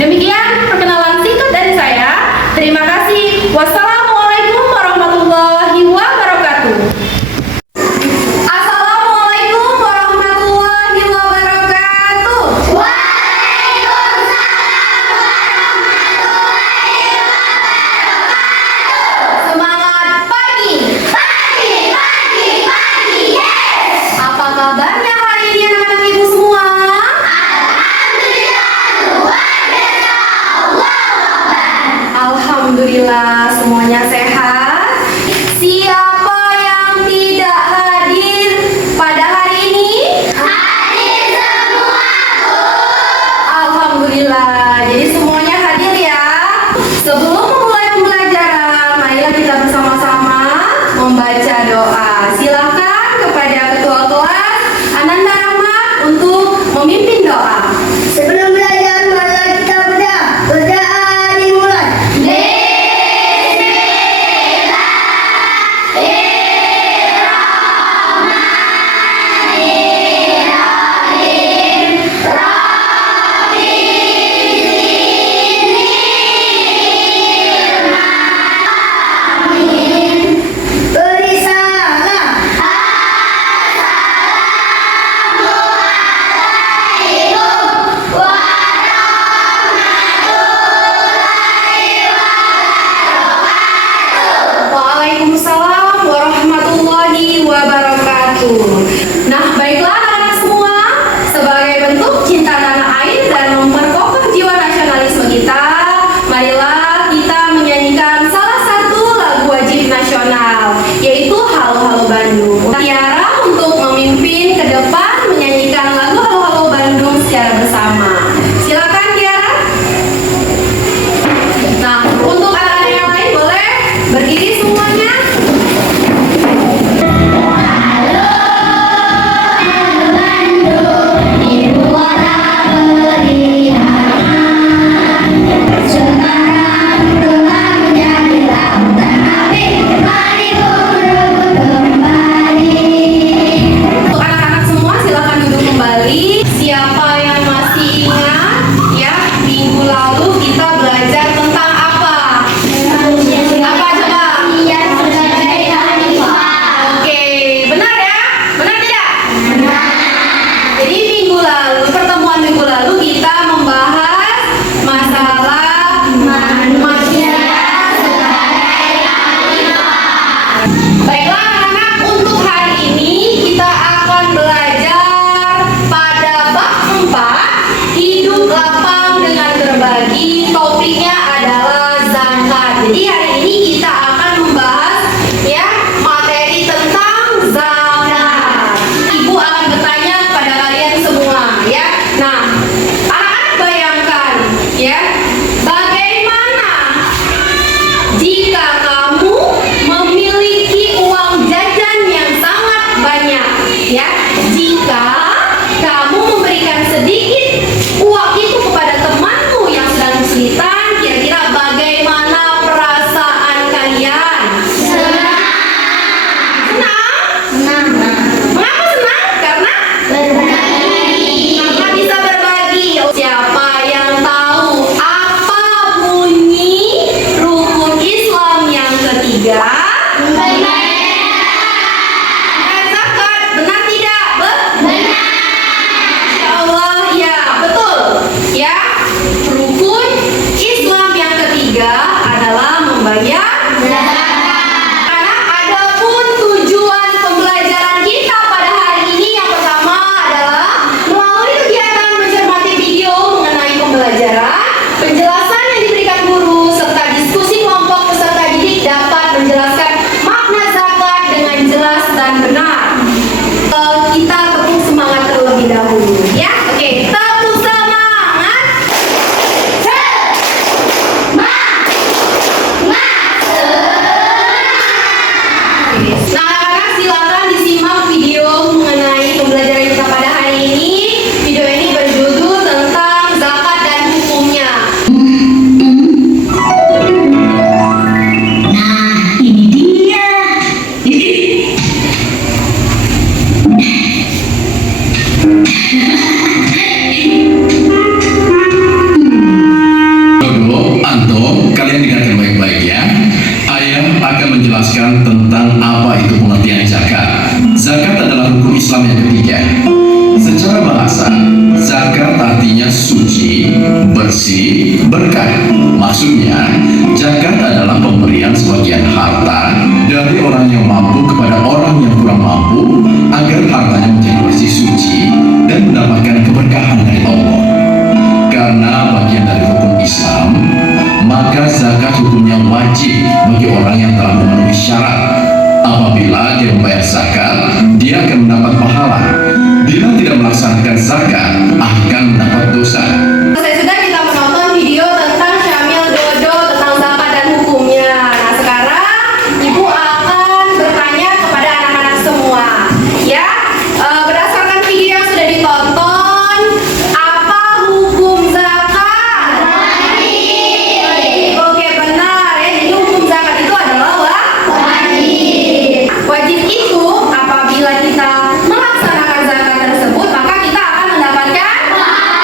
Demikian perkenalan singkat dari saya. Terima kasih. Wassalamualaikum warahmatullahi wabarakatuh. Assalamualaikum warahmatullahi wabarakatuh. Semangat pagi. Yes. Apa kabarnya hari ini anak-anak ibu semua? Alhamdulillah semuanya sehat. Siapa yang tidak hadir pada hari ini? Hadir semua, Bu. Alhamdulillah. Jadi semuanya hadir ya. Sebelum memulai pembelajaran, marilah kita bersama-sama membaca doa. Silakan kepada ketua kelas Ananda Rahmat untuk memimpin doa. Sebelum belajar, mari kita berdoa. Berdoa dimulai. Beri salam. Waalaikumsalam warahmatullahi wabarakatuh. Nah, baiklah anak-anak semua, sebagai bentuk cinta tanah air dan memperkokoh jiwa nasionalisme kita, marilah kita menyanyikan salah satu lagu wajib nasional, yaitu Halo Halo Bandung. Tiara untuk memimpin ke depan menyanyikan lagu Halo Halo Bandung secara bersama. Silakan Tiara. Nah, untuk anak-anak yang lain boleh berdiri semuanya. Untuk anak-anak semua silakan duduk kembali. Siapa yang masih ingat ya minggu lalu kita belajar tentang apa? Apa coba? Oke, benar ya? Benar tidak? Jadi pertemuan minggu lalu kita membahas masalah manusia sebagai harimau. Baiklah anak-anak, untuk hari ini kita akan belajar pada bab 4, hidup lapang dengan berbagi. Topiknya adalah zakat. Jadi hari ini kita akan membahas ya materi tentang zakat. Ibu akan bertanya kepada kalian semua ya. Nah, anak-anak bayangkan ya, bagaimana jika kamu memiliki uang jajan yang sangat banyak ya, jika kamu memberikan sedikit uang itu kepada temanmu yang sedang kesulitan, kira-kira bagaimana perasaan suci, bersih, berkah. Maksudnya, zakat adalah pemberian sebagian harta dari orang yang mampu kepada orang yang kurang mampu agar hartanya menjadi bersih, suci, dan mendapatkan keberkahan dari Allah. Karena bagian dari hukum Islam, maka zakat hukumnya wajib bagi orang yang telah memenuhi syarat. Apabila dia membayar zakat, dia akan mendapat pahala. Bila tidak melaksanakan zakat, akan mendapat dosa. Selesai sudah kita menonton video tentang Syamil Dodo tentang zakat dan hukumnya. Nah sekarang Ibu akan bertanya kepada anak-anak semua. Ya, berdasarkan video yang sudah ditonton, apa hukum zakat? Wajib. Oke benar ya. Jadi hukum zakat itu adalah wajib. Wajib itu apabila kita melaksanakan zakat tersebut, maka kita akan mendapatkan pahala.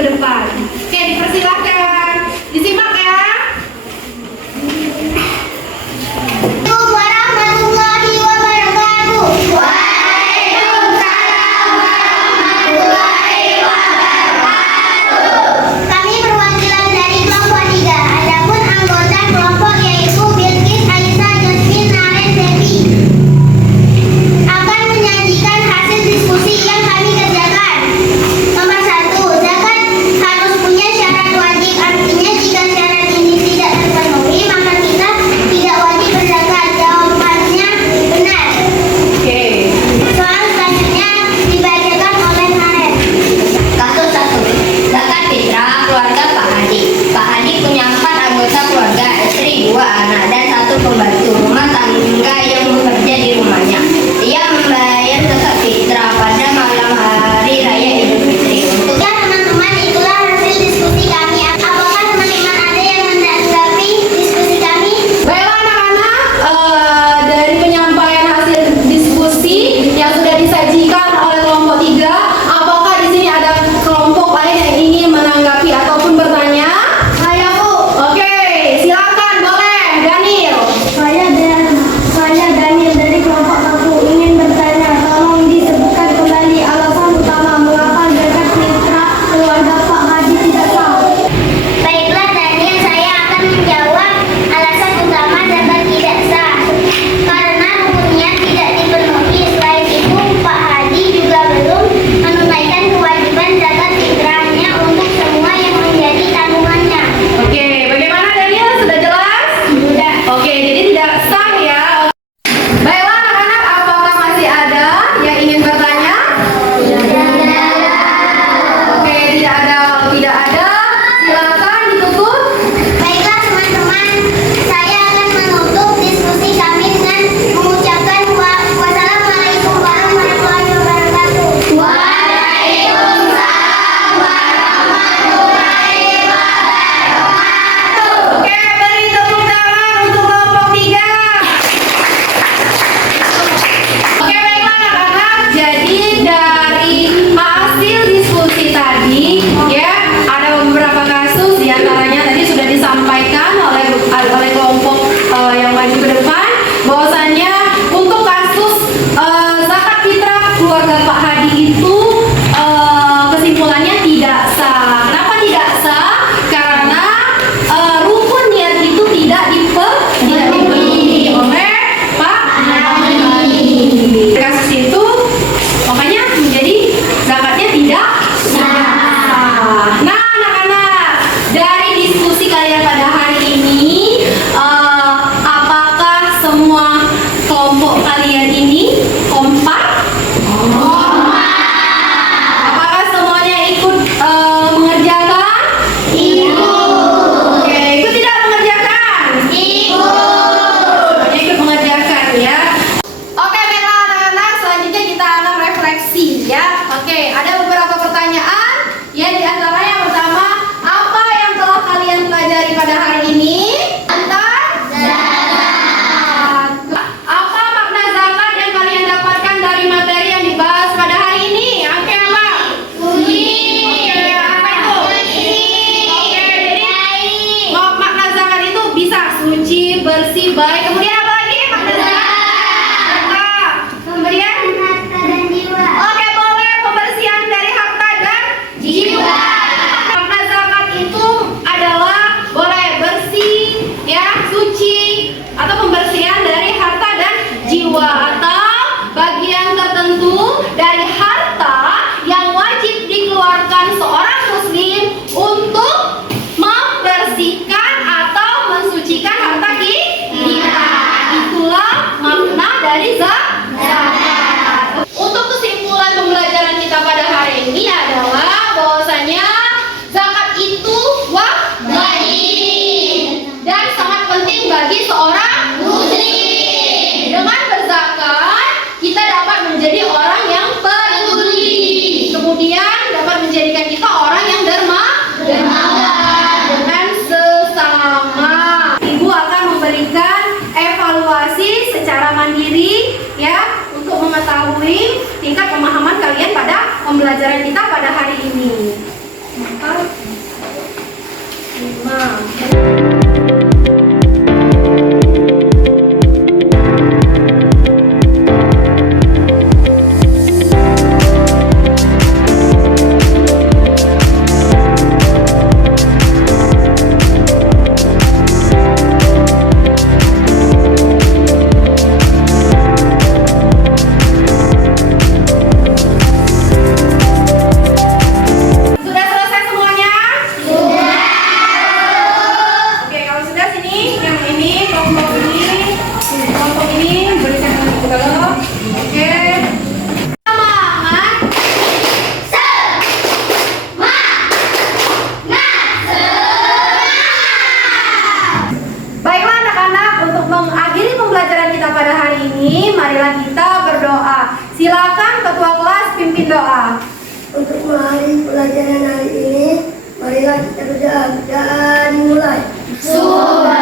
ke depan. Oke, dipersilakan. Disimak ya. Assalamualaikum warahmatullahi wabarakatuh. Waalaikumsalam warahmatullahi wabarakatuh. Kami perwakilan dari kelompok 3. Adapun anggota kelompok yaitu Bilqis, Aisyah, Jasmine, Naren, Devi akan menyajikan hasil diskusi yang kami kerjakan. Nomor 1, zakat harus Sudah selesai semuanya? Oke, kalau sudah sini, yang ini, kelompok ini berikan ke dalam. Oke. Semangat. Baiklah anak-anak, untuk mengakhiri pembelajaran kita pada hari ini, marilah kita berdoa. Silakan ketua kelas pimpin doa. Untuk mengakhiri pelajaran hari ini, marilah kita berdoa dan mulai. Subhanallah.